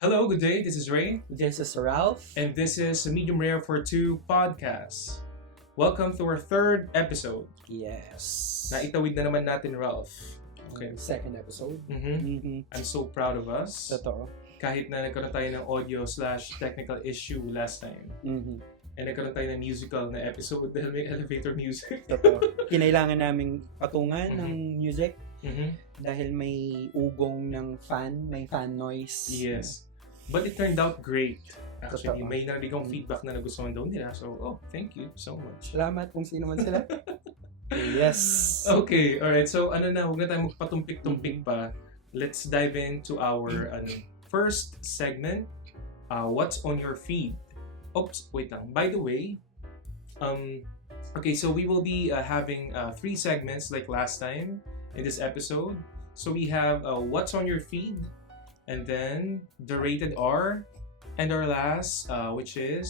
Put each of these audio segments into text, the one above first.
Hello, good day. This is Ray, This is Ralph. and this is Medium Rare for Two podcast. Welcome to our third episode. Yes. Naitawid na naman natin, Ralph. Okay. Second episode. I'm so proud of us. Totoo. Kahit na nagkaroon tayo ng audio/technical issue last time. And nagkaroon tayo ng musical na episode dahil may elevator music. Totoo. Kinailangan naming patungan ng music Mhm. dahil may ugong ng fan, may fan noise. Yes. But it turned out great. Actually, Totoo. may narinig akong feedback na nagustuhan daw nila. So, thank you so much. Salamat kung sino man sila. Yes. Okay, alright. So, huwag na tayo magpatumpik-tumpik pa. Let's dive into our first segment. What's on your feed? Oops, wait lang. By the way, okay, so we will be having 3 segments like last time in this episode. So we have what's on your feed, and then the rated R, and our last, which is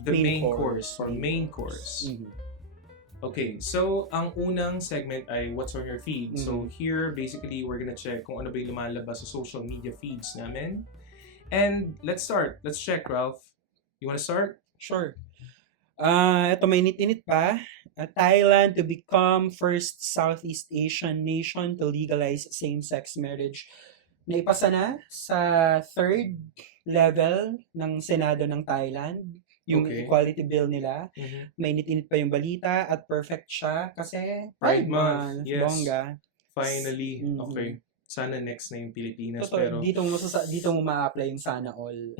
the main course or main course. Okay, so ang unang segment ay what's on your feed. So here, basically, we're gonna check kung ano ba yung lumalabas sa social media feeds namin. And let's start. Let's check, Ralph. You wanna start? Sure. Ito may init pa. Thailand to become first Southeast Asian nation to legalize same-sex marriage. Naipasa na sa third level ng Senado ng Thailand yung Okay. equality bill nila. May init pa yung balita at perfect siya kasi Pride Month, yes. Bongga. Finally. Mhm. Okay. Sana next na yung Pilipinas. Totoo, Pero dito mo ma-apply yung sana all.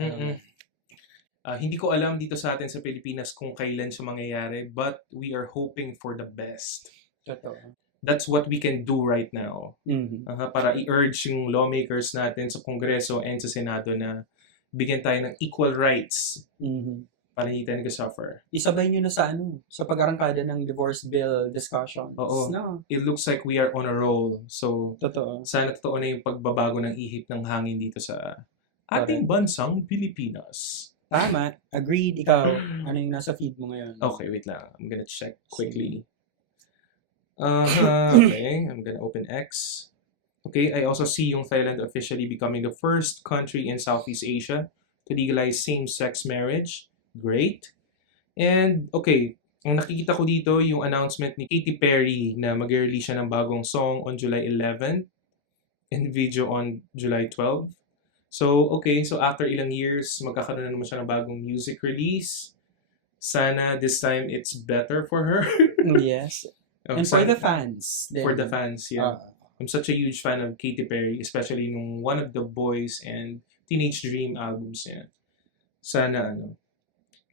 hindi ko alam dito sa atin sa Pilipinas kung kailan siya mangyayari, but we are hoping for the best. Totoo. That's what we can do right now. Mhm. Para i-urge yung lawmakers natin sa Kongreso and sa Senado na bigyan tayo ng equal rights Mhm. para hindi tayo nag-suffer. Isabay nyo na sa pag-arangkada ng divorce bill discussions. Oo. No? It looks like we are on a roll. So, Totoo. sana totoo na yung pagbabago ng ihip ng hangin dito sa ating bansang Pilipinas. Tama. Agreed. Ikaw, ano yung nasa feed mo ngayon? Okay, wait lang. I'm gonna check quickly. Okay, I'm gonna open X. Okay, I also see yung Thailand officially becoming the first country in Southeast Asia to legalize same-sex marriage. Great. And, okay, ang nakikita ko dito yung announcement ni Katy Perry na mag-release siya ng bagong song on July 11 and video on July 12. So, okay, so after ilang years, magkakaroon na naman siya ng bagong music release. Sana this time it's better for her. Yes. And for the fans. Then, For the fans, yeah. I'm such a huge fan of Katy Perry, especially nung One of the Boys and Teenage Dream albums niya. Sana,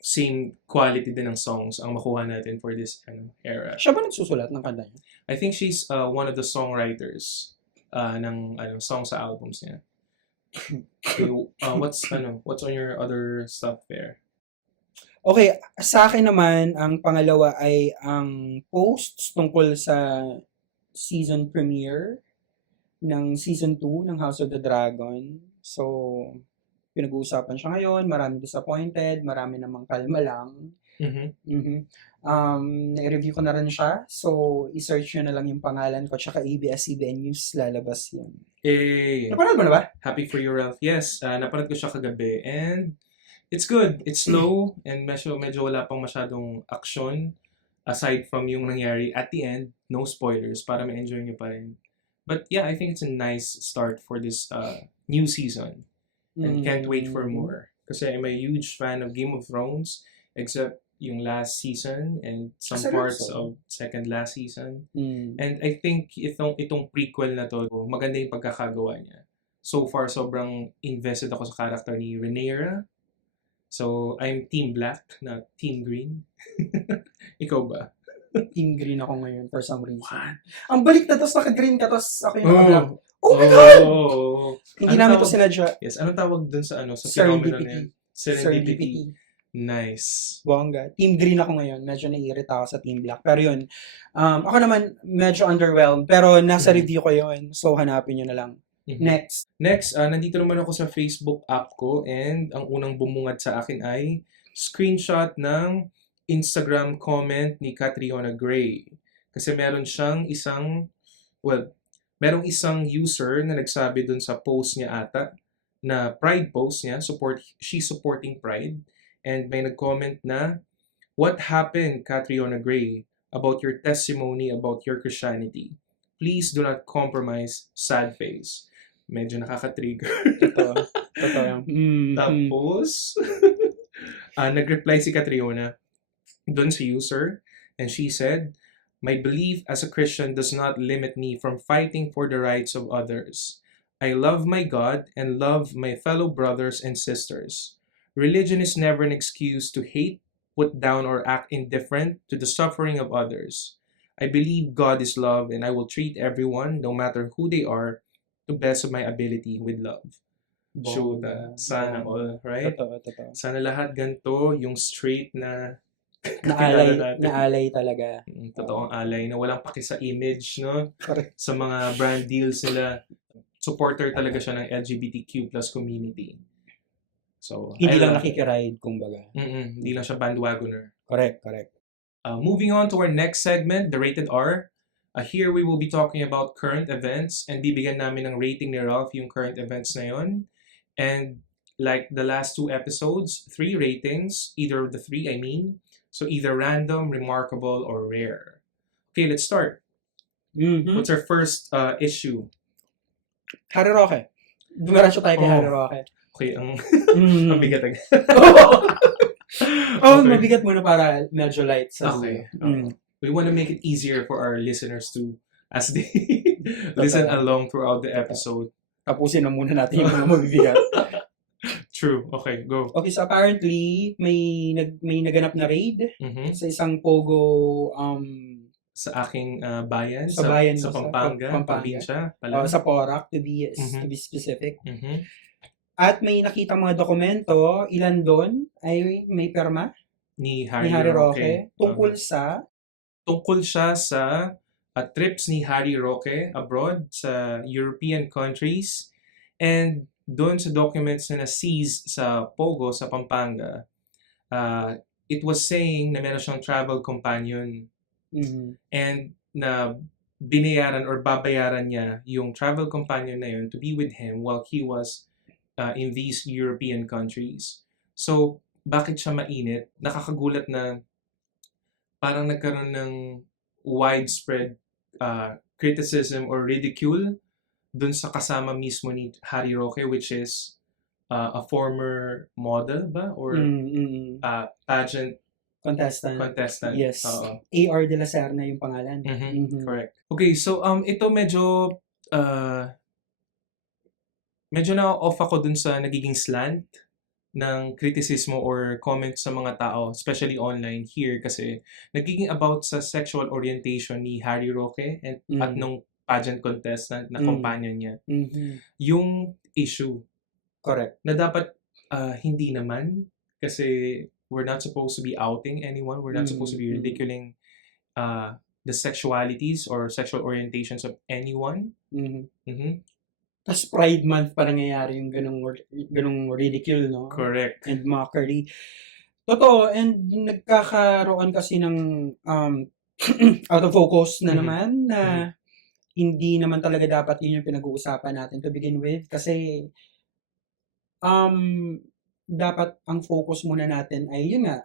same quality din ng songs ang makuha natin for this era. Siya ba nagsusulat ng kanta niya? I think she's one of the songwriters ng song sa albums niya. Okay, what's on your other stuff there? Okay, sa akin naman, ang pangalawa ay ang posts tungkol sa season premiere ng season 2 ng House of the Dragon. So, pinag-uusapan siya ngayon, marami disappointed, marami namang kalma lang. Na-review ko na rin siya. So, i-search nyo na lang yung pangalan ko tsaka ABS-CBN News, lalabas yun. Napanood mo na ba? Happy for you, Ralph. Yes, napanood ko siya kagabi. And it's good. It's slow and medyo wala pang masyadong action aside from yung nangyari at the end. No spoilers para ma-enjoy nyo pa rin. But yeah, I think it's a nice start for this new season. And can't wait for more. Kasi I'm a huge fan of Game of Thrones except yung last season and some parts of second last season. And I think itong prequel na to, maganda yung pagkakagawa niya. So far, sobrang invested ako sa character ni Rhaenyra. So, I'm Team Black, not Team Green. Ikaw ba? Team green ako ngayon for some reason. What? Ang balik na tapos naka-green ka tapos ako yung naka-black. Oh my God! Hindi namin to sinadya. Yes, anong tawag dun sa sa Serendipity. phenomenon na yun? Serendipity. Nice. Bongga. Team green ako ngayon. Medyo naiirita ako sa team black. Pero yun, ako naman medyo underwhelmed. Pero nasa review ko yun. So, hanapin nyo na lang. Next, nandito naman ako sa Facebook app ko and ang unang bumungad sa akin ay screenshot ng Instagram comment ni Catriona Gray. Kasi meron siyang merong isang user na nagsabi dun sa post niya ata na Pride post niya, she's supporting Pride, and may nag-comment na, "What happened, Catriona Gray, about your testimony about your Christianity? Please do not compromise, sad face." Medyo nakaka-trigger. Totoo. Totoo yan. Tapos, nag-reply si Catriona dun sa user, and she said, "My belief as a Christian does not limit me from fighting for the rights of others. I love my God and love my fellow brothers and sisters. Religion is never an excuse to hate, put down, or act indifferent to the suffering of others. I believe God is love, and I will treat everyone, no matter who they are, to the best of my ability with love." Shoot, sana all, right? Totoo. Sana lahat ganito, yung straight na kakilala natin. Naalay talaga. Totoong alay na walang paki sa image, no? Correct. Sa mga brand deals nila, supporter talaga siya ng LGBTQ plus community. So, Hindi I lang love it. nakikiride, kumbaga. Hindi lang siya bandwagoner. Correct. Moving on to our next segment, the Rated R. Here we will be talking about current events, and bibigyan namin ng rating ni Ralph yung current events na yun. And like the last 2 episodes, 3 ratings, either of the 3 I mean. So either random, remarkable, or rare. Okay, let's start. What's our first issue? Harry Roque. Dumiretso tayo kay Harry Roque. Okay, ang mabigat agad. Oh, Okay. mabigat muna para medyo light sa Okay. dulo. We want to make it easier for our listeners to, as they listen along throughout the episode. Tapusin na muna natin yung mga mabibigat. True. Okay, go. Okay, so apparently, may naganap na raid Mhm. sa isang Pogo Sa aking bayan, Sa bayan mo, sa sa Pampanga, Pampanga. probinsya pala. sa Porac to be Mhm. specific. Mhm. At may nakita mga dokumento, ilan doon ay may perma Ni ni Harry Harry Roque. Roque tungkol sa Tungkol siya sa trips ni Harry Roque abroad sa European countries, and doon sa documents na na-seize sa Pogo, sa Pampanga, it was saying na meron siyang travel companion and na binayaran or babayaran niya yung travel companion na yun to be with him while he was in these European countries. So, bakit siya mainit? Nakakagulat na parang nagkaroon ng widespread criticism or ridicule dun sa kasama mismo ni Harry Roque, which is a former model ba? Or pageant contestant. Yes. Oo. A.R. de la Serna yung pangalan. Correct. Okay, so ito medyo na-off ako dun sa nagiging slant ng kritisismo or comments sa mga tao, especially online here, kasi nagiging about sa sexual orientation ni Harry Roque at nung pageant contestant na companion niya. Yung issue Correct. na dapat hindi naman, kasi we're not supposed to be outing anyone, we're not supposed to be ridiculing the sexualities or sexual orientations of anyone. Tapos Pride Month pa nangyayari yung ganung ridicule, no? Correct. And mockery. Totoo, and nagkakaroon kasi ng out of focus na naman na hindi naman talaga dapat yun yung pinag-uusapan natin to begin with, kasi dapat ang focus muna natin ay yun nga,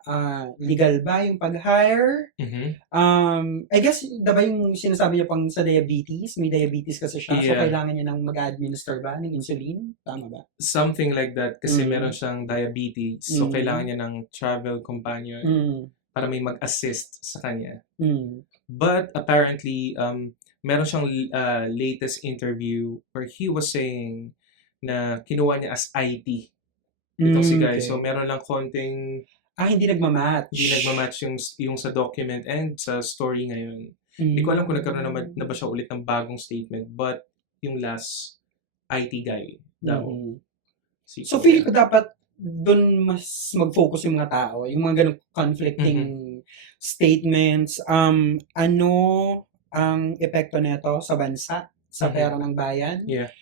legal ba yung pag-hire? I guess, diba yung sinasabi niya pang sa diabetes? May diabetes kasi siya, so Yeah. kailangan niya nang mag-administer ba ng insulin? Tama ba? Something like that, kasi meron siyang diabetes, so kailangan niya ng travel companion para may mag-assist sa kanya. But apparently, meron siyang latest interview where he was saying na kinuha niya as IT. Itong si guy. Okay. So, meron lang konting Hindi nagmamatch. hindi nagmamatch yung sa document and sa story ngayon. Hindi ko alam kung nagkaroon naman na ba siya ulit ng bagong statement, but yung last IT guy daw. So, feel ko dapat doon mas mag-focus yung mga tao, yung mga ganong conflicting statements. Ano ang epekto nito sa bansa, sa pera ng bayan? Yeah.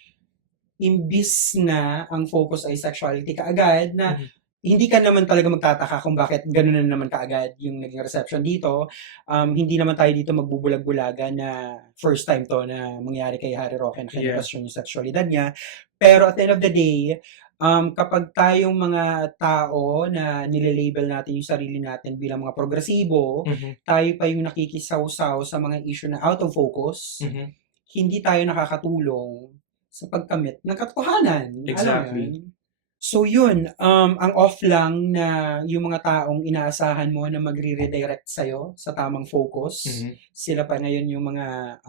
Imbis na ang focus ay sexuality kaagad, na hindi ka naman talaga magtataka kung bakit gano'n na naman kaagad yung naging reception dito. Hindi naman tayo dito magbubulag-bulaga na first time to na mangyari kay Harry Roque na kinwestiyon yung sexualidad niya. Pero at the end of the day, Kapag tayong mga tao na nile-label natin yung sarili natin bilang mga progresibo, Mhm. tayo pa yung nakikisawsaw sa mga issue na out of focus, Mhm. hindi tayo nakakatulong sa pagkamit ng katotohanan. Alam mo Exactly. yun? So yun, ang off lang na yung mga taong inaasahan mo na magre-redirect sa'yo sa tamang focus, Mhm. sila pa ngayon yung mga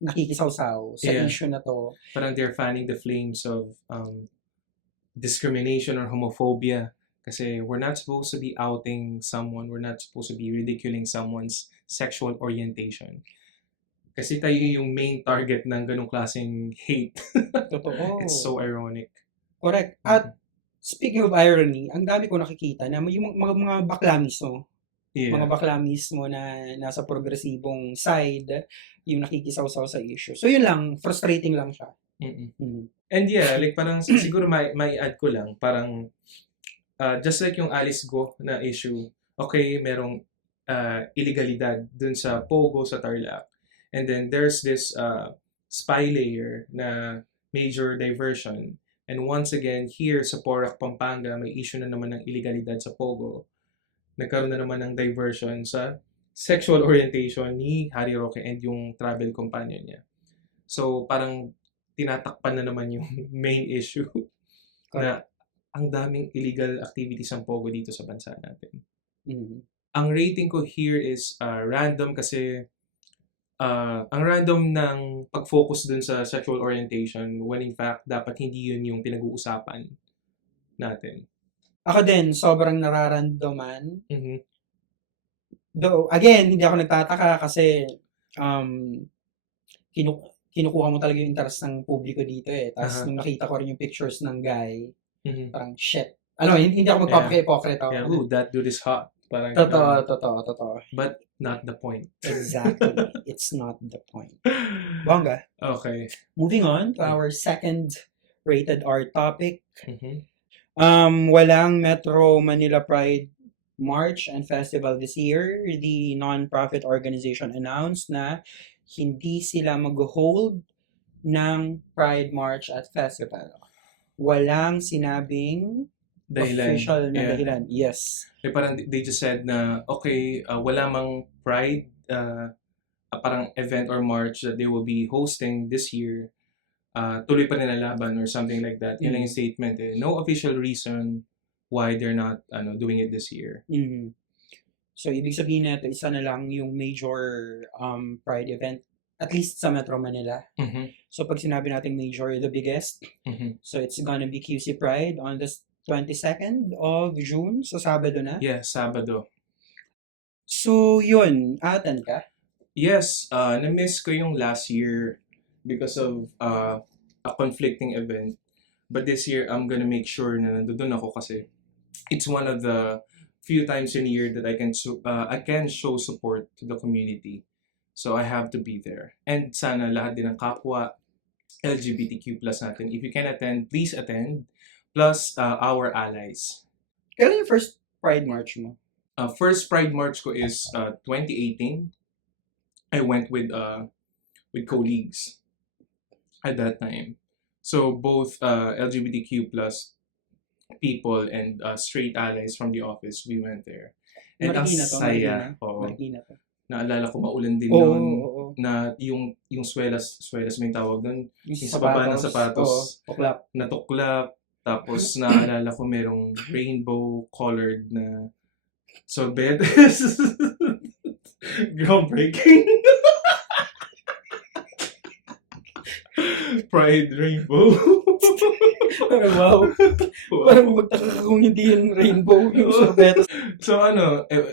nakikisawsaw sa Yeah. issue na to. Parang they're fanning the flames of discrimination or homophobia. Kasi we're not supposed to be outing someone. We're not supposed to be ridiculing someone's sexual orientation. Kasi tayo yung main target ng ganong klaseng hate. Totoo. It's so ironic. Correct. At speaking of irony, ang dami ko nakikita na yung mga bakla mismo, mga Yeah. bakla mismo na nasa progresibong side, yung nakikisawsaw sa issue. So yun lang, frustrating lang siya. Mm-mm. Mm. And yeah, like parang siguro may add ko lang, parang just like yung Alice Go na issue, okay, merong illegalidad dun sa Pogo sa Tarlac. And then there's this spy layer na major diversion. And once again, here sa Porac, Pampanga, may issue na naman ng illegalidad sa Pogo. Nagkaroon na naman ng diversion sa sexual orientation ni Harry Roque and yung travel companion niya. So parang tinatakpan na naman yung main issue na ang daming illegal activities ng Pogo dito sa bansa natin. Mm. Ang rating ko here is random kasi ang random ng pag-focus dun sa sexual orientation when in fact dapat hindi yun yung pinag-uusapan natin. Ako din, sobrang nararamdaman. Mhm. Though, again, hindi ako nagtataka kasi kinukuha mo talaga yung interest ng publiko dito eh. Tapos nung nakita ko rin yung pictures ng guy, Mhm. parang shit. Ano, hindi ako magpapaka-hypocrite ako. Yeah, ooh, that dude is hot. Parang Totoo. but not the point. Exactly. It's not the point. Bongga. Okay. Moving on to our second rated R topic. Mhm. Walang Metro Manila Pride March and Festival this year. The non-profit organization announced na hindi sila mag-hold ng Pride March at Festival. Walang sinabing official na dahilan. Yes. Eh, parang they just said na, okay, wala mang Pride, parang event or march that they will be hosting this year. Tuloy pa rin ang laban or something like that. Yun lang yung statement eh. No official reason why they're not doing it this year. Mhm. So, ibig sabihin na ito, isa na lang yung major Pride event, at least sa Metro Manila. Mhm. So, pag sinabi natin major, the biggest. Mhm. So, it's gonna be QC Pride on the 22nd of June. So, Sabado na. Yeah, Sabado. So, yun. Atan ka? Yes, na-miss ko yung last year because of a conflicting event. But this year, I'm gonna make sure na nandun ako kasi it's one of the few times in a year that I can show support to the community. So I have to be there. And sana lahat din ng kapwa LGBTQ+ natin. If you can attend, please attend. Plus our allies. Kailan yung first Pride March mo? First Pride March ko is 2018. I went with colleagues at that time. So both LGBTQ+ people and straight allies from the office, we went there. And ang saya. Marikina to. Naalala ko maulan din Oo, noon. oo. Na yung swelas may tawag doon. Yung Yung sa baba ng sapatos. Oo, tuklap. Natuklap. Tapos naalala ko merong rainbow colored na sorbetes. Groundbreaking. Pride rainbow. Parang wow. Parang magtaka ka kung hindi yung rainbow, yung sorbetes. So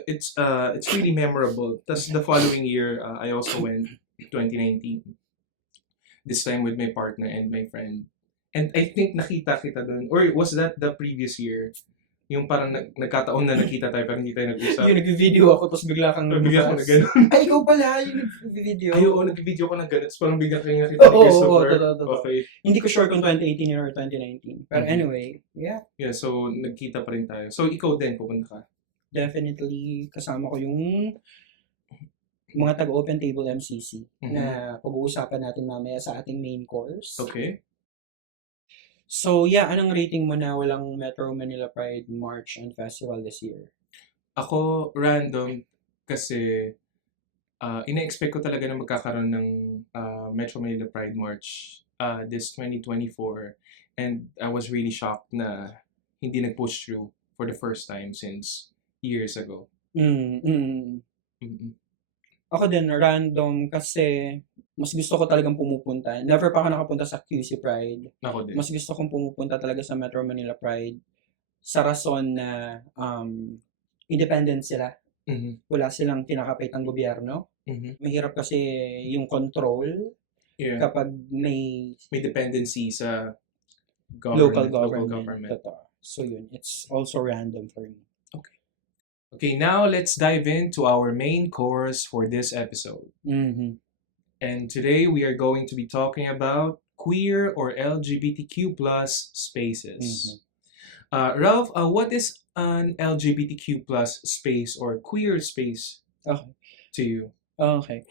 it's really memorable. Tapos the following year, I also went 2019. This time with my partner and my friend. And I think nakita kita doon. Or was that the previous year? Yung parang nagkataon na nakita tayo pero hindi tayo nag-usap. Yung nag-video ako tapos bigla kang Bigla ko na gano'n. Ay, ikaw pala yung nag-video. Ay, oo, nag-video ko na gano'n. Tapos parang bigla kayo nakita ni Christopher. Oo. Okay. Hindi ko sure kung 2018 yun or 2019. Pero anyway, yeah. Yeah, so nagkita pa rin tayo. So ikaw din, pupunta ka? Definitely, kasama ko yung mga taga-Open Table MCC na pag-uusapan natin mamaya sa ating main course. Okay. So, yeah, anong rating mo na walang Metro Manila Pride March and Festival this year? Ako, random, kasi ina-expect ko talaga na magkakaroon ng Metro Manila Pride March this 2024. And I was really shocked na hindi nag-push through for the first time since years ago. Mm, mm. Mm-mm. Ako din, random kasi mas gusto ko talagang pumupunta. Never pa ako nakapunta sa QC Pride. Ako din. Mas gusto kong pumupunta talaga sa Metro Manila Pride sa rason na independent sila. Mhm. Wala silang kinakapit ang gobyerno. Mhm. Mahirap kasi yung control Yeah. kapag may May dependency sa local government. government. Totoo. So yun, it's also random for me. Okay, now let's dive into our main course for this episode. Mhm. And today we are going to be talking about queer or LGBTQ plus spaces. Ralph, what is an LGBTQ plus space or queer space Okay. to you? Okay.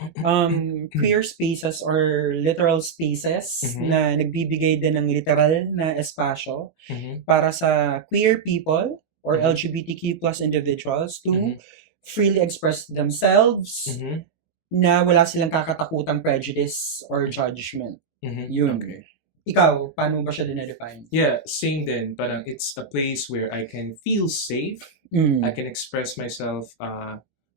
Queer spaces or literal spaces Mhm. na nagbibigay din ng literal na espasyo Mhm. para sa queer people or Mhm. LGBTQ plus individuals to Mhm. freely express themselves Mhm. na wala silang kakatakutang prejudice or judgment. Mhm. Yun. Okay. Ikaw, paano mo ba siya dinedefine? Yeah, same din. Parang it's a place where I can feel safe. I can express myself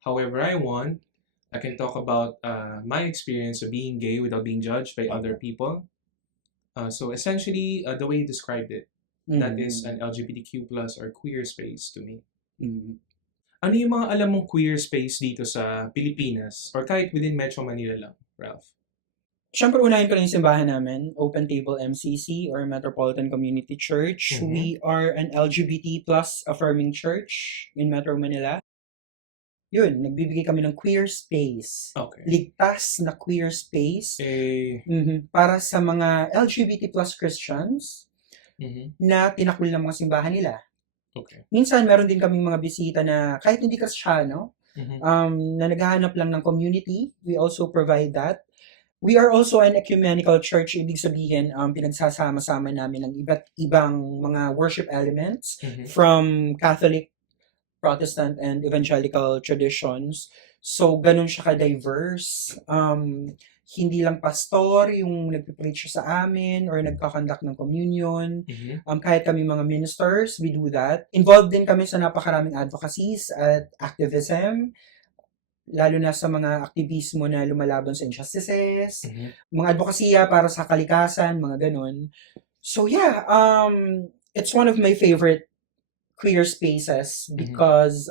however I want. I can talk about my experience of being gay without being judged by other people. So essentially, the way you described it, that is an LGBTQ plus or queer space to me. Ano yung mga alam mong queer space dito sa Pilipinas or kahit within Metro Manila lang, Ralph? Siyempre, unahin ko na yung simbahan namin, Open Table MCC or Metropolitan Community Church. Mhm. We are an LGBT plus affirming church in Metro Manila. Yun, nagbibigay kami ng queer space. Okay. Ligtas na queer space para sa mga LGBT plus Christians Mhm. na tinakbil ng mga simbahan nila. Okay. Minsan, meron din kaming mga bisita na kahit hindi Kristiyano, Mhm. na naghahanap lang ng community. We also provide that. We are also an ecumenical church. Ibig sabihin, pinagsasama-sama namin ng iba't ibang mga worship elements Mhm. from Catholic, Protestant, and evangelical traditions. So, ganun siya ka-diverse. Hindi lang pastor yung nagpipreach sa amin or nagkakandak ng communion. Mhm. Kahit kami mga ministers, we do that. Involved din kami sa napakaraming advocacies at activism, lalo na sa mga aktivismo na lumalaban sa injustices, Mhm. mga advokasya para sa kalikasan, mga ganun. So yeah, it's one of my favorite queer spaces because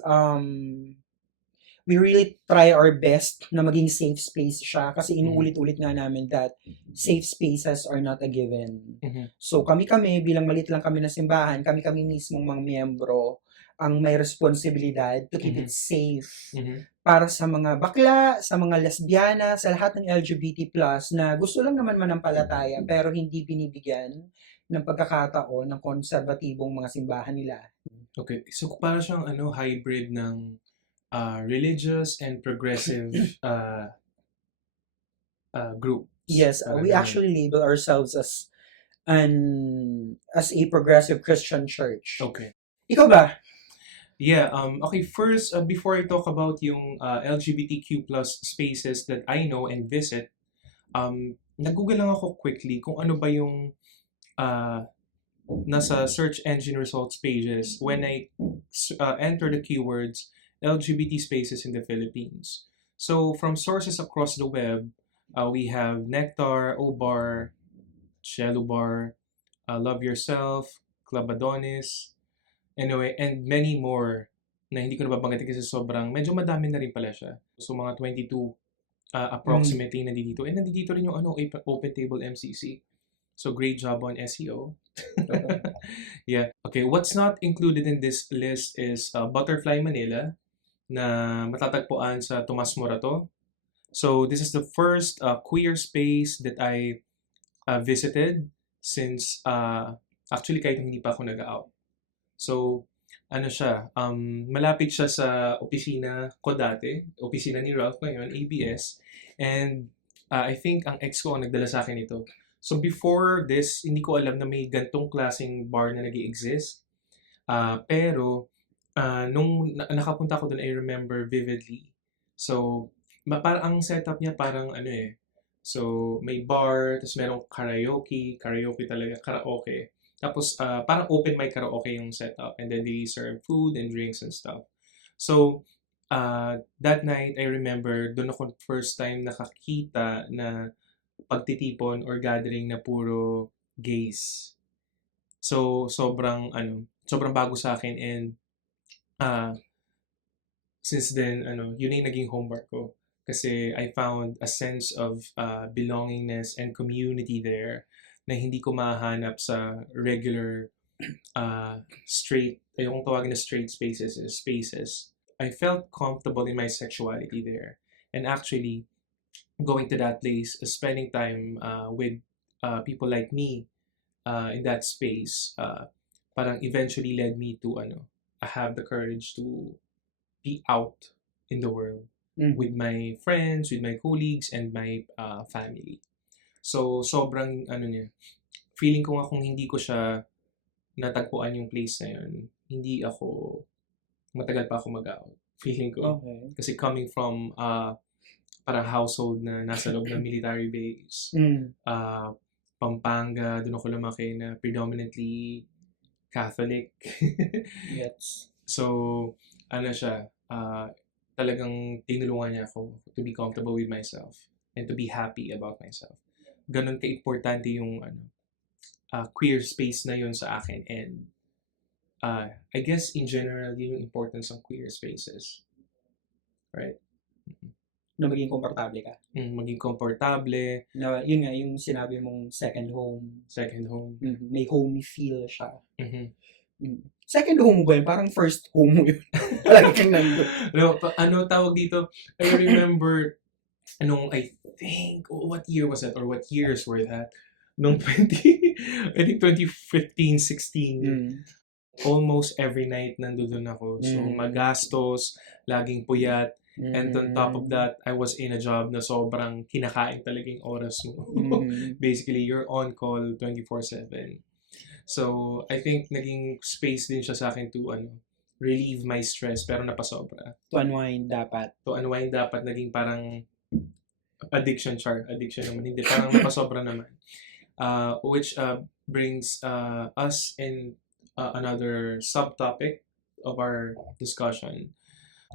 we really try our best na maging safe space siya kasi inuulit-ulit nga namin that safe spaces are not a given. Mhm. So kami bilang malit lang kami na simbahan, kami mismong mga miyembro ang may responsibilidad to keep it safe Mhm. para sa mga bakla, sa mga lesbiana, sa lahat ng LGBT plus na gusto lang naman manampalataya pero hindi binibigyan ng pagkakataon ng konserbatibong mga simbahan nila. Okay. So para siyang hybrid ng religious and progressive groups. Yes, Parang we ganun. actually label ourselves as a progressive Christian church. Okay. Ikaw ba? Yeah, okay, first, before I talk about yung LGBTQ plus spaces that I know and visit, nag-google lang ako quickly kung ano ba yung nasa search engine results pages when I enter the keywords LGBT spaces in the Philippines. So, from sources across the web, we have Nectar, Obar, Cello Bar, Love Yourself, Club Adonis, anyway, and many more na hindi ko nababanggitin kasi sobrang, medyo madami na rin pala siya. So, mga 22 approximately nandito. And nandito rin yung Open Table MCC. So, great job on SEO. Yeah. Okay, what's not included in this list is Butterfly Manila na matatagpuan sa Tomas Morato. So, this is the first queer space that I visited since actually kahit hindi pa ako nag-out. So, ano siya, malapit siya sa opisina ko dati, opisina ni Ralph ngayon, ABS. And I think ang ex ko ang nagdala sa akin ito. So before this, hindi ko alam na may gantong klaseng bar na nag-exist. Pero nung nakapunta ako doon, I remember vividly. So parang ang setup niya parang ano eh. So may bar, tapos merong karaoke talaga, karaoke. Tapos parang open mic karaoke yung setup, and then they serve food and drinks and stuff. So that night, I remember, doon ako first time nakakita na pagtitipon or gathering na puro gays. So, sobrang bago sa akin, and uh, since then, yun na yung naging homework ko. Kasi I found a sense of belongingness and community there na hindi ko mahanap sa regular straight, yung tawagin na straight spaces. I felt comfortable in my sexuality there. And actually, going to that place, spending time with people like me in that space, parang eventually led me to I have the courage to be out in the world with my friends, with my colleagues, and my family. So sobrang niya, feeling ko nga kung hindi ko siya natagpuan yung place na yun, hindi ako matagal pa ako mag-out. Feeling ko. Okay. Kasi coming from parang household na nasa loob ng military base, Pampanga, doon ako lumaki na predominantly Catholic. Yes. So, siya, talagang tinulungan niya ako to be comfortable with myself and to be happy about myself. Ganun ka-importante yung queer space na yun sa akin, and I guess in general, yun yung importance of queer spaces. Right? Na maging komportable ka. Maging komportable. Na, yun nga, yung sinabi mong second home. Second home. May homey feel siya. Mm-hmm. Second home mo ba yun? Parang first home mo yun. Lagi kang nandun. Ano tawag dito? I remember, I think, what year was that? Or what years were that? Nung I think 2015, 16. Almost every night nandun ako. So, magastos, laging puyat. And on top of that, I was in a job na sobrang kinakain talaga yung oras mo. Basically, you're on call 24/7. So, I think naging space din siya sa akin to relieve my stress, pero napasobra. To unwind dapat. Naging parang addiction naman. Hindi, parang napasobra naman. Which brings us in another subtopic of our discussion.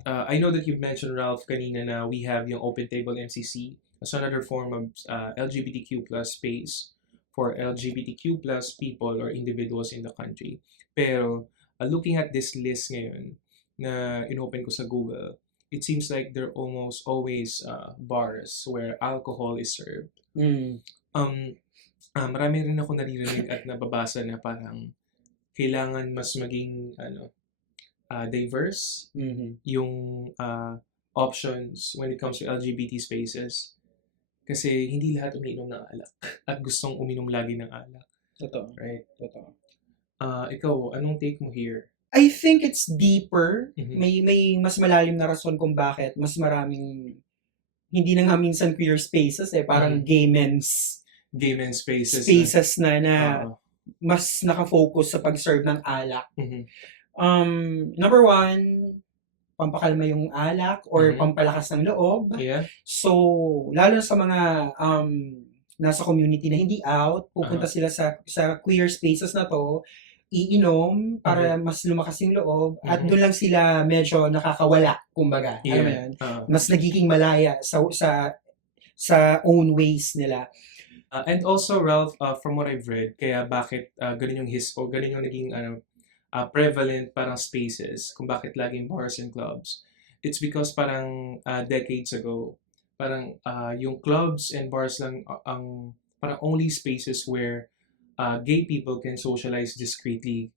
I know that you've mentioned, Ralph, kanina na we have yung Open Table MCC as another form of LGBTQ plus space for LGBTQ plus people or individuals in the country. Pero looking at this list ngayon na inopen ko sa Google, it seems like there are almost always bars where alcohol is served. Marami rin ako naririnig at nababasa na parang kailangan mas maging diverse yung options when it comes to LGBT spaces. Kasi hindi lahat umiinom ng alak at gustong uminom lagi ng alak. Totoo. Right? Totoo. Ikaw, anong take mo here? I think it's deeper. May mas malalim na rason kung bakit mas maraming hindi na nga minsan queer spaces parang gay men's spaces na mas nakafocus sa pag-serve ng alak. Number one, pampakalma yung alak or pampalakas ng loob. Yeah. So, lalo sa mga nasa community na hindi out, pupunta sila sa queer spaces na to, iinom para mas lumakas yung loob at doon lang sila medyo nakakawala, kumbaga. Yeah. Alam mo yan? Mas nagiging malaya sa own ways nila. And also, Ralph, from what I've read, kaya bakit ganun yung naging prevalent parang spaces, kung bakit laging bars and clubs, it's because parang decades ago, parang yung clubs and bars lang ang parang only spaces where gay people can socialize discreetly.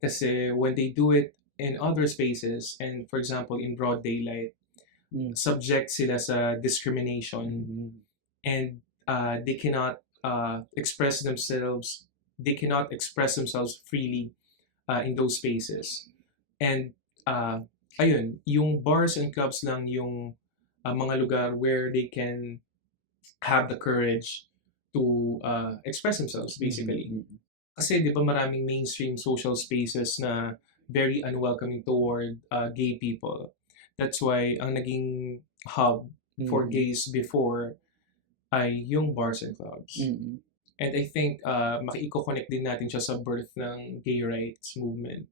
Kasi when they do it in other spaces, and for example, in broad daylight, subject sila sa discrimination, and they cannot express themselves freely in those spaces. And ayun, yung bars and clubs lang yung mga lugar where they can have the courage express themselves basically. Mhm. Kasi 'di ba maraming mainstream social spaces na very unwelcoming toward gay people. That's why ang naging hub for Mhm. gays before ay yung bars and clubs. Mhm. And I think maki-connect din natin siya sa birth ng gay rights movement.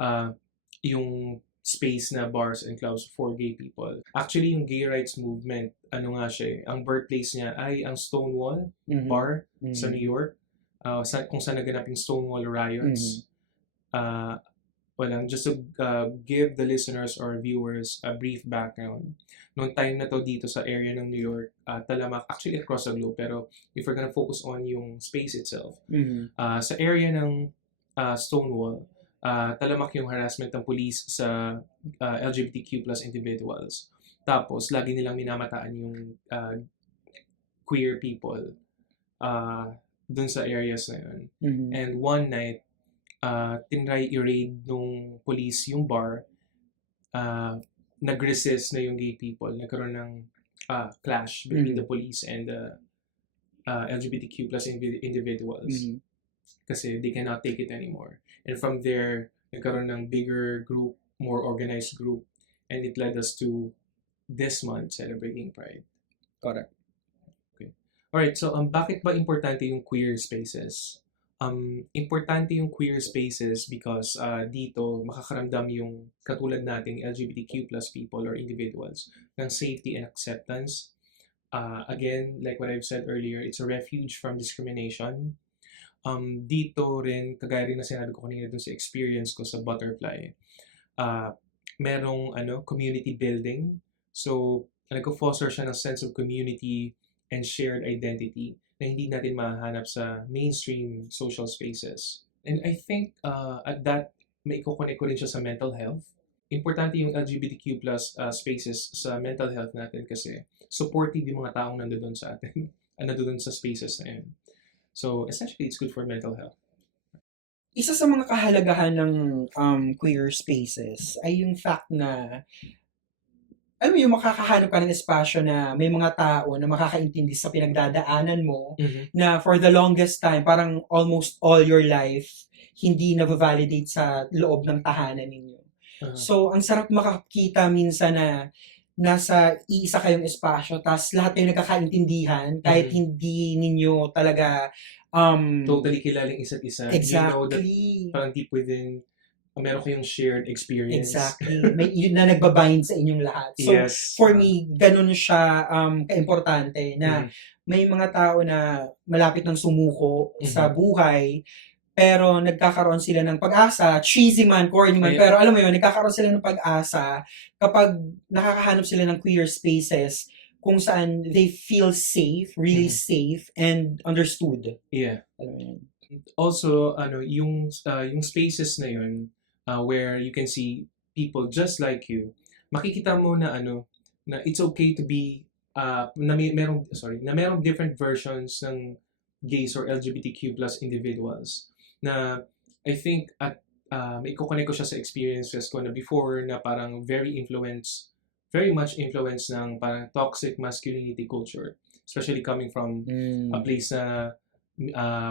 Uh, yung space na bars and clubs for gay people. Actually, yung gay rights movement, ano nga siya ang birthplace niya ay ang Stonewall Mhm. Bar sa Mhm. New York. Kung saan naganap yung Stonewall Mhm. riots. Uh, just to give the listeners or viewers a brief background. Noong time na to dito sa area ng New York, talamak, actually across the globe, pero if we're gonna focus on yung space itself, Mhm. sa area ng Stonewall, talamak yung harassment ng police sa LGBTQ plus individuals. Tapos, lagi nilang minamataan yung queer people dun sa areas na yun. Mhm. And one night, tinry i-raid nung police yung bar, nag-resist na yung gay people. Nagkaroon ng clash between the police and the LGBTQ plus individuals. Mhm. Kasi they cannot take it anymore. And from there, nagkaroon ng bigger group, more organized group, and it led us to this month celebrating Pride. Correct. Okay. Alright, so bakit ba importante yung queer spaces? Importante yung queer spaces because dito makakaramdam yung katulad nating LGBTQ plus people or individuals ng safety and acceptance. Again, like what I've said earlier, it's a refuge from discrimination. Dito rin, kagaya rin na sinabi ko kanina dun sa experience ko sa Butterfly, merong community building. So, nag-foster siya ng sense of community and shared identity na hindi natin mahanap sa mainstream social spaces. And I think at that, may iko-connect ko rin siya sa mental health. Importante yung LGBTQ plus spaces sa mental health natin kasi supportive yung mga taong nandoon sa atin, nandoon sa spaces na yun. So, essentially, it's good for mental health. Isa sa mga kahalagahan ng queer spaces ay yung fact na alam mo yung makakahanap ka ng espasyo na may mga tao na makakaintindi sa pinagdadaanan mo na for the longest time, parang almost all your life, hindi na-validate sa loob ng tahanan ninyo. So, ang sarap makakita minsan na nasa iisa kayong espasyo, tapos lahat kayo nagkakaintindihan, kahit hindi ninyo talaga Totally kilaling isa't isa. You know that exactly. parang deep within, meron kayong shared experience. Exactly. May yun na nagbabind sa inyong lahat. So, Yes. for me, ganun siya kaimportante na may mga tao na malapit ng sumuko sa buhay, pero nagkakaroon sila ng pag-asa, cheesy man, corny man, pero alam mo yun, nagkakaroon sila ng pag-asa kapag nakakahanap sila ng queer spaces kung saan they feel safe, really safe, and understood. Yeah. Alam mo yun. Also, yung spaces na yun, where you can see people just like you, makikita mo na na it's okay to be na merong different versions ng gays or LGBTQ plus individuals na I think at may kukunik ko siya sa experiences ko na before na parang very much influenced ng parang toxic masculinity culture, especially coming from a place na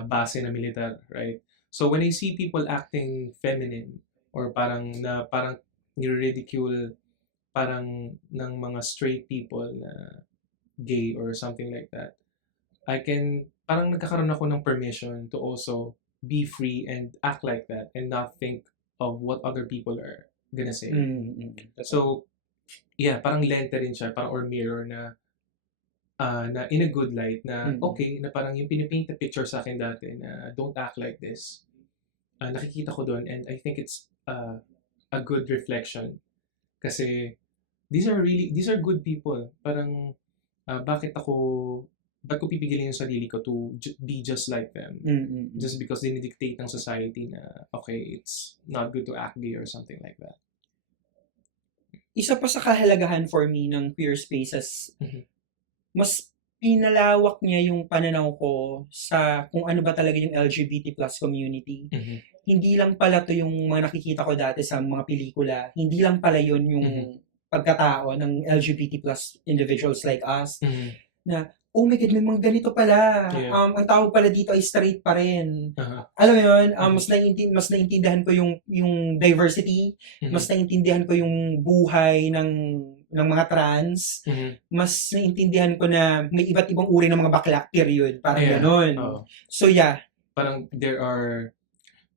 base na militar, right? So when I see people acting feminine or parang nire-ridicule parang ng mga straight people na gay or something like that, parang nagkakaroon ako ng permission to also be free and act like that and not think of what other people are gonna say. So, yeah, parang lente rin siya, parang or mirror na na in a good light na okay, na parang yung pinipaint na picture sa akin dati na don't act like this. Nakikita ko doon and I think it's a good reflection kasi these are good people. Parang bakit ko pipigilin yung sarili ko to be just like them just because dinidictate ng society na okay, it's not good to act gay or something like that. Isa pa sa kahalagahan for me ng queer spaces, mas pinalawak niya yung pananaw ko sa kung ano ba talaga yung LGBT plus community. Hindi lang pala to yung mga nakikita ko dati sa mga pelikula. Hindi lang pala yun yung pagkatao ng LGBT plus individuals like us. Na oh my God, may mga ganito pala. Yeah. Ang tawag pala dito ay straight pa rin. Uh-huh. Alam mo yun, Mhm. mas naiintindihan ko yung diversity, Mhm. mas naiintindihan ko yung buhay ng mga trans, Mhm. mas naiintindihan ko na may iba't ibang uri ng mga bakla, period. Parang Yeah. ganon. Oo. So yeah, Parang there are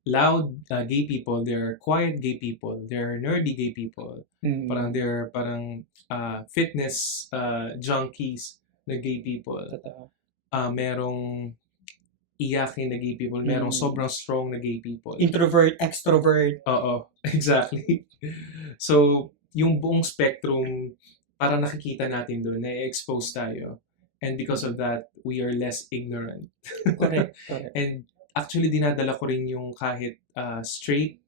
loud gay people, there are quiet gay people, there are nerdy gay people. Parang there are fitness junkies na gay people. totoo. Merong iyakin na gay people, merong sobrang strong na gay people. Introvert, extrovert. Oo, exactly. So, yung buong spectrum, parang nakikita natin doon, na-expose tayo. And because of that, we are less ignorant. Correct. And actually, dinadala ko rin yung kahit straight,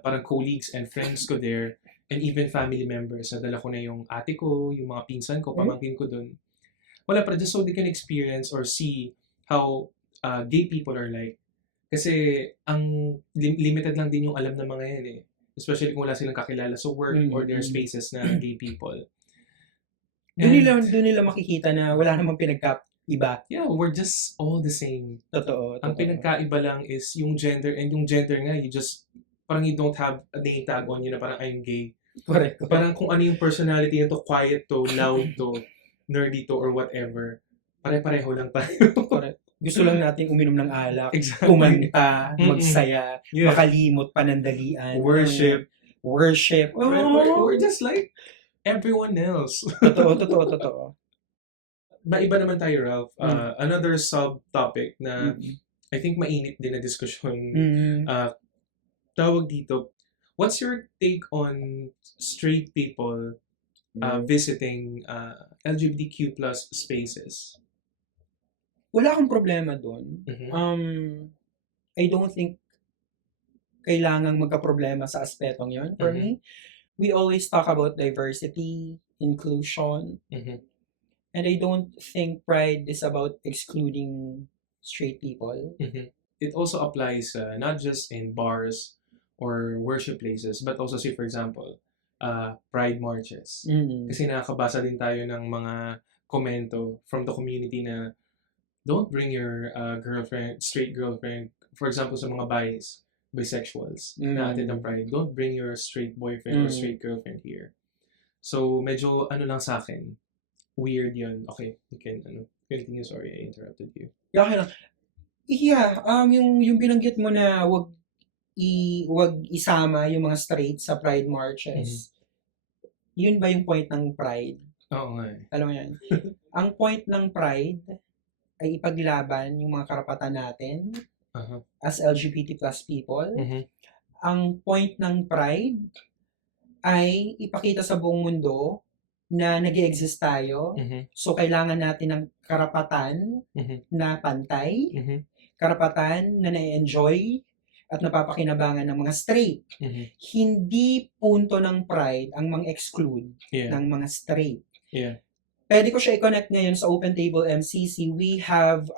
parang colleagues and friends ko there, and even family members. Nadala ko na yung ate ko, yung mga pinsan ko, pamangkin ko doon. Wala pa, just so they can experience or see how gay people are like. Kasi ang limited lang din yung alam ng mga yan eh. Especially kung wala silang kakilala sa work or their spaces na gay people. Doon nila makikita na wala namang pinagkaiba. Yeah, we're just all the same. Totoo. Ang pinagkaiba lang is yung gender, and yung gender nga, parang you don't have a name tag on you na parang I'm gay. Correct. Parang kung ano yung personality nito, quiet to, loud to, nerdy to, or whatever. Pare-pareho lang tayo. Correct. Gusto lang nating uminom ng alak, Exactly. kumanta, Mm-mm. magsaya, Yeah. makalimot, panandalian, Worship. Oh, We're just like everyone else. totoo. Maiba naman tayo, Ralph. Another sub-topic na Mm. I think mainit din na diskusyon. Mm. Tawag dito, what's your take on straight people visiting LGBTQ plus spaces? Wala akong problema doon. Mhm. I don't think kailangang magka-problema sa aspetong yon. For me, we always talk about diversity, inclusion, Mhm. and I don't think pride is about excluding straight people. Mhm. It also applies not just in bars or worship places, but also say for example, pride marches. Mm. Kasi nakakabasa din tayo ng mga komento from the community na don't bring your straight girlfriend, for example sa mga bisexuals na attend ng pride, don't bring your straight boyfriend or straight girlfriend here. So medyo lang sa akin, weird yun. Okay, you can continue. Sorry, I interrupted you. Okay lang. Yeah, yung binanggit mo na wag isama yung mga straight sa pride marches. Yun ba yung point ng pride? Oo nga eh. Alam mo yan? Ang point ng pride ay ipaglaban yung mga karapatan natin as LGBT plus people. Ang point ng pride ay ipakita sa buong mundo na nag-exist tayo. So, kailangan natin ng karapatan na pantay, karapatan na na-enjoy at napapakinabangan ng mga straight. Hindi punto ng pride ang mang-exclude ng mga straight. Yeah. Pwede ko siya i-connect ngayon sa Open Table MCC. We have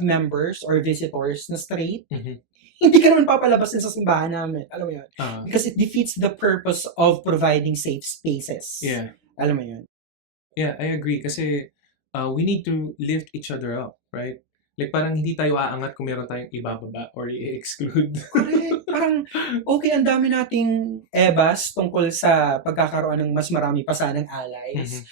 members or visitors na straight. Hindi ka naman papalabasin sa simbahan namin. Alam mo yun? Because it defeats the purpose of providing safe spaces. Yeah. Alam mo yun? Yeah, I agree. Kasi we need to lift each other up, right? Like parang hindi tayo aangat kung meron tayong ibababa or i-exclude. Correct. Parang okay, ang dami nating ebas tungkol sa pagkakaroon ng mas marami pa sanang allies.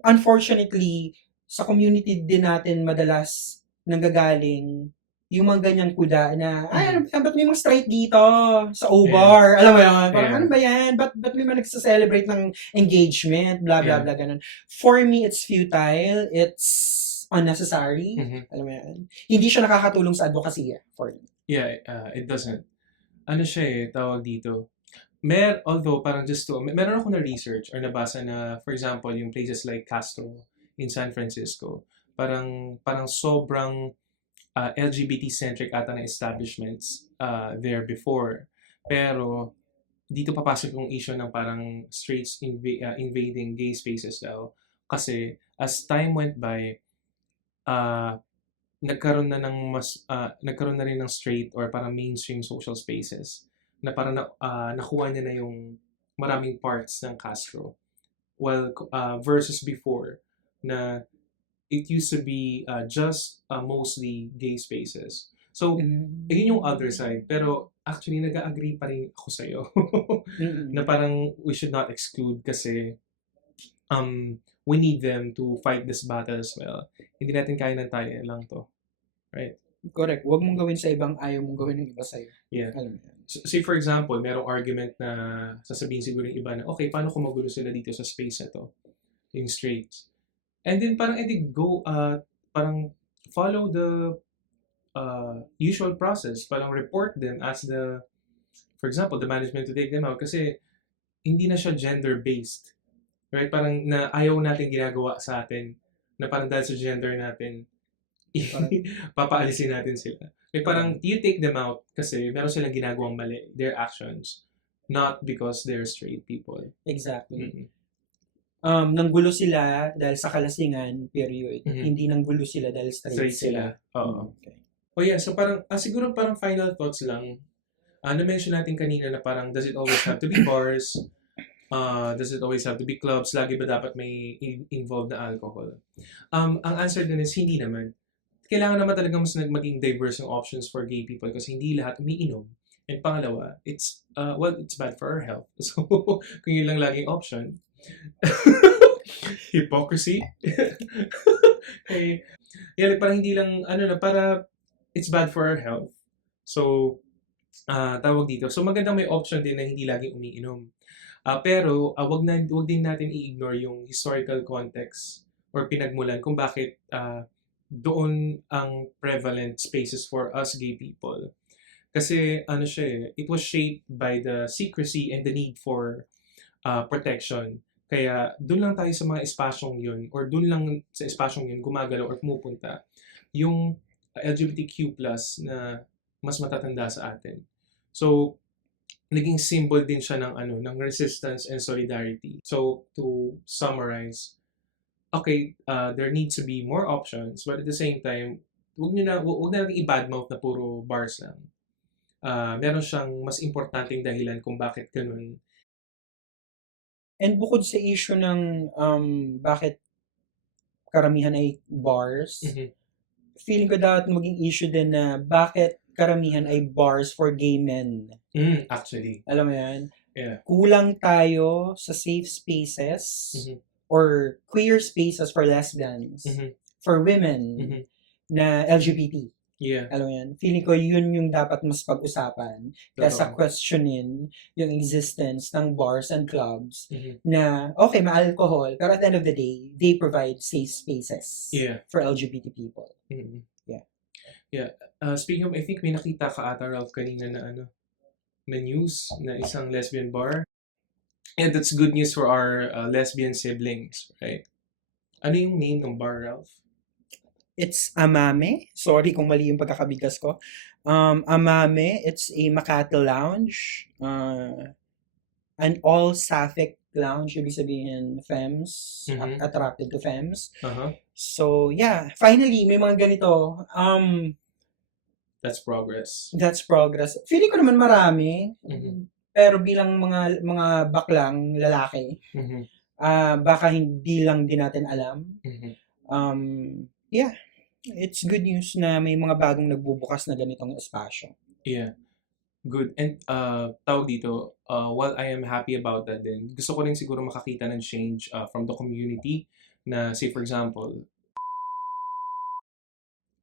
Unfortunately, sa community din natin madalas nanggagaling yung mga ganyang kuda na, ba't may mga straight dito sa O-Bar? Alam mo yun? Parang, ano ba yan? Ba't may mga nagsa-celebrate ng engagement? Blah, blah, blah, ganun. For me, it's futile. It's unnecessary. Alam mo yan? Hindi siya nakakatulong sa advocacy for me. Yeah, it doesn't. Ano siya eh, tawag dito. Although, parang meron ako na research or nabasa na, for example, yung places like Castro in San Francisco, parang sobrang LGBT-centric ata na establishments there before. Pero, dito papasok yung issue ng parang straights invading gay spaces daw. Kasi, as time went by, nagkaroon na rin ng straight or parang mainstream social spaces na parang nakuha niya na yung maraming parts ng Castro. Well, versus before, na it used to be just mostly gay spaces. So, yun yung other side. Pero actually, nag-agree pa rin ako sa'yo na parang we should not exclude kasi we need them to fight this battle as well. Hindi natin kaya ng tayo lang to. Right? Correct. Huwag mong gawin sa ibang ayaw mong gawin ng iba sa'yo. Yeah. Alam mo yan. So, say for example, merong argument na sasabihin siguro yung iba na, okay, paano kung magulo sila dito sa space na to? Yung straights. And then parang parang follow the usual process. Parang report them as for example, the management to take them out kasi hindi na siya gender-based. Right? Parang na ayaw natin ginagawa sa atin na parang dahil sa gender natin, papaalisin natin sila. Like parang you take them out kasi meron silang ginagawang mali, their actions, not because they're straight people. Exactly. Mm-hmm. Nanggulo sila dahil sa kalasingan, period. Mhm. Hindi nanggulo sila dahil straight sila. Oo. Okay. Oh yeah, so parang, siguro parang final thoughts lang. Na-mention natin kanina na parang, does it always have to be bars? Does it always have to be clubs? Lagi ba dapat may involved na alcohol? Ang answer din is, hindi naman. Kailangan naman talaga mas maging diverse yung options for gay people kasi hindi lahat umiinom. And pangalawa, it's bad for our health. So, kung yun lang laging option, hypocrisy. Okay. Yeah, like, parang hindi lang, para it's bad for our health. So, tawag dito. So, magandang may option din na hindi laging umiinom. Pero, wag din natin i-ignore yung historical context or pinagmulan kung bakit doon ang prevalent spaces for us gay people. Kasi, it was shaped by the secrecy and the need for protection. Kaya, doon lang tayo sa mga espasyong yun, or doon lang sa espasyong yun gumagalaw or pumupunta yung LGBTQ+ na mas matatanda sa atin. So, naging symbol din siya ng resistance and solidarity. So, to summarize, okay, there needs to be more options, but at the same time, huwag na natin i-badmouth na puro bars lang. Meron siyang mas importanteng dahilan kung bakit ganun. And bukod sa issue ng bakit karamihan ay bars, feeling ko dapat maging issue din na bakit karamihan ay bars for gay men. Actually. Alam mo yan? Yeah. Kulang tayo sa safe spaces or queer spaces for lesbians, for women na LGBT. Yeah. Alam mo yan? Feeling ko yun yung dapat mas pag-usapan kaysa questionin yung existence ng bars and clubs na, okay, ma-alcohol, pero at the end of the day, they provide safe spaces for LGBT people. Yeah. Speaking of, I think may nakita ka ata, Ralph, kanina na na news na isang lesbian bar. And that's good news for our lesbian siblings, right? Ano yung name ng bar, Ralph? It's Amame. Sorry kung mali yung pagkakabigas ko. Amame, it's a Makati lounge. An all-sapphic lounge, ibig sabihin femmes, attracted to femmes. So, yeah, finally, may mga ganito. That's progress. That's progress. Feeling ko naman marami. Pero bilang mga baklang lalaki, baka hindi lang din natin alam. Yeah, it's good news na may mga bagong nagbubukas na ganitong espasyo. Yeah. Good. And tawag dito, while I am happy about that din, gusto ko rin siguro makakita ng change from the community na, say for example,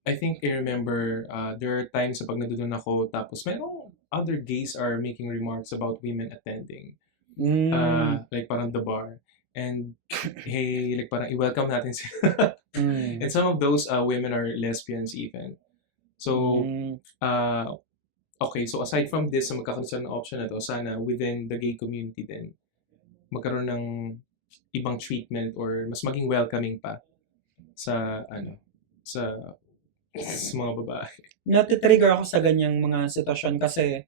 I think I remember there are times sa pag nandun ako tapos merong other gays are making remarks about women attending. Like parang the bar. And hey, like parang i-welcome natin sila. And some of those women are lesbians even. So, okay, so aside from this, magkakaroon ng option na to, sana within the gay community din, magkaroon ng ibang treatment or mas maging welcoming pa sa mga babae. Natitrigger ako sa ganyang mga sitwasyon kasi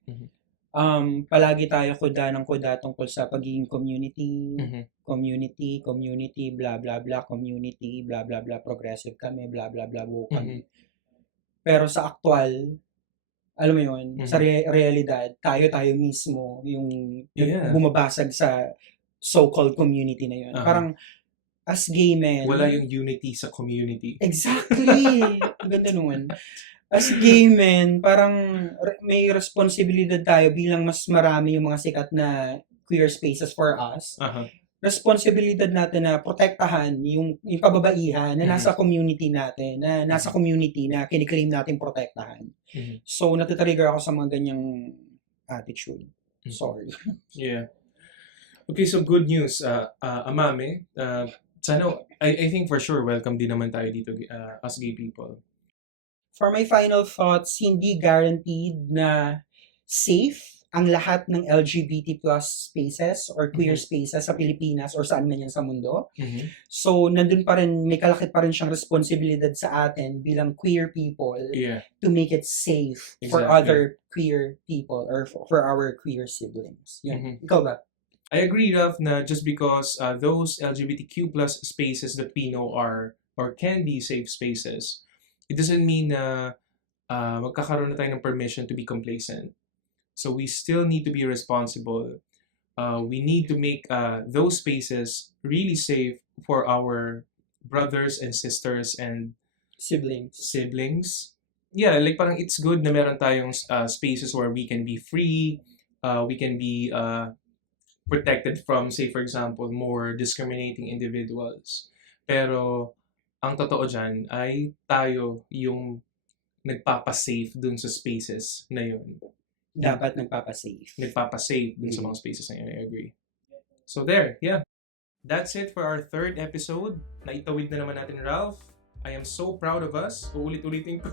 palagi tayo kuda ng kuda tungkol sa pagiging community, community, blah blah blah, community, blah blah blah, progressive kami, blah blah blah, woke kami. Pero sa aktual, alam mo yun, sa realidad, tayo mismo yung bumabasag sa so-called community na yun. Parang as gay men, Wala yung unity sa community. exactly. Ang ganda nun. As gay men, parang may responsibilidad tayo bilang mas marami yung mga sikat na queer spaces for us. Aha. Responsibilidad natin na protektahan yung kababaihan na nasa community natin, na nasa community na kiniklaim natin protektahan. Mhm. So, natitrigger ako sa mga ganyang attitude. Mhm. Sorry. Yeah. Okay, so good news. Amame, sana, I think for sure, welcome din naman tayo dito as gay people. For my final thoughts, hindi guaranteed na safe ang lahat ng LGBT plus spaces or queer spaces sa Pilipinas or saan man yan sa mundo. Mhm. So, nandun pa rin, may kalakip pa rin siyang responsibilidad sa atin bilang queer people Yeah. to make it safe for Exactly. other queer people or for our queer siblings. Yan. Mhm. Ikaw ba? I agree, Ralph, na just because those LGBTQ plus spaces that we know are or can be safe spaces, it doesn't mean na magkakaroon na tayo ng permission to be complacent. So we still need to be responsible. We need to make those spaces really safe for our brothers and sisters and siblings. Yeah, like parang it's good na meron tayong spaces where we can be free, we can be protected from, say for example, more discriminating individuals. Pero ang totoo dyan ay tayo yung nagpapasafe dun sa spaces na yun. Dapat nagpapasafe. Nagpapasafe dun sa mga spaces na yun. I agree. So there, yeah. That's it for our third episode. Naitawid na naman natin, Ralph. I am so proud of us. Uulit-ulitin ko.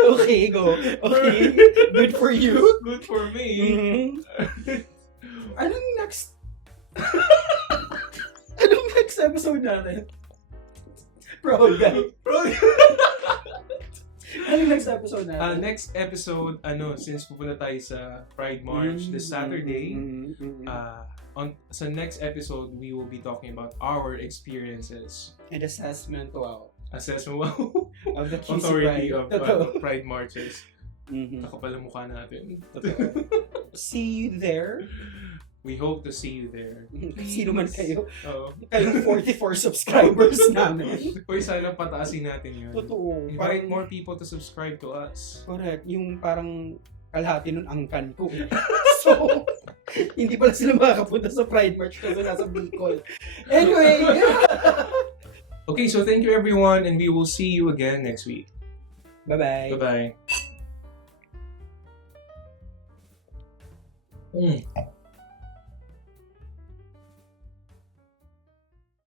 Okay, go. Okay. Good for you. Good for me. Mhm. Anong next? Anong next episode natin? Proud guy. Anong next episode natin? Next episode, since pupunta tayo sa Pride March this Saturday, sa next episode, we will be talking about our experiences. And assessment, wow. Assessment, wow. Of the QC Authority Pride. of Totoo. Pride Marches. Mhm. Nakapal ang mukha natin. Totoo. See you there. We hope to see you there. Sino man kayo. Oo. Kayong 44 subscribers namin. Uy, sana pataasin natin yun. Totoo. Invite more people to subscribe to us. Correct. Yung parang kalahati nun angkan ko. So, hindi pala sila makakapunta sa Pride March kasi nasa Bicol. Anyway, yeah. Okay, so thank you everyone and we will see you again next week. Bye-bye. Bye-bye.